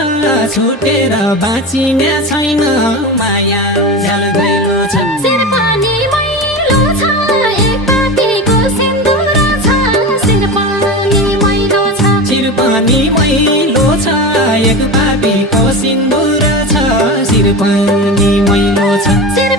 छ छुटेर बाँचिने छैन माया झ्याल दैलो छ शिर पनि मैलो छ एक पापीको सिन्दुर छ शिर पनि मैलो छ शिर पनि मैलो छ एक पापीको सिन्दुर छ शिर पनि मैलो छ शिर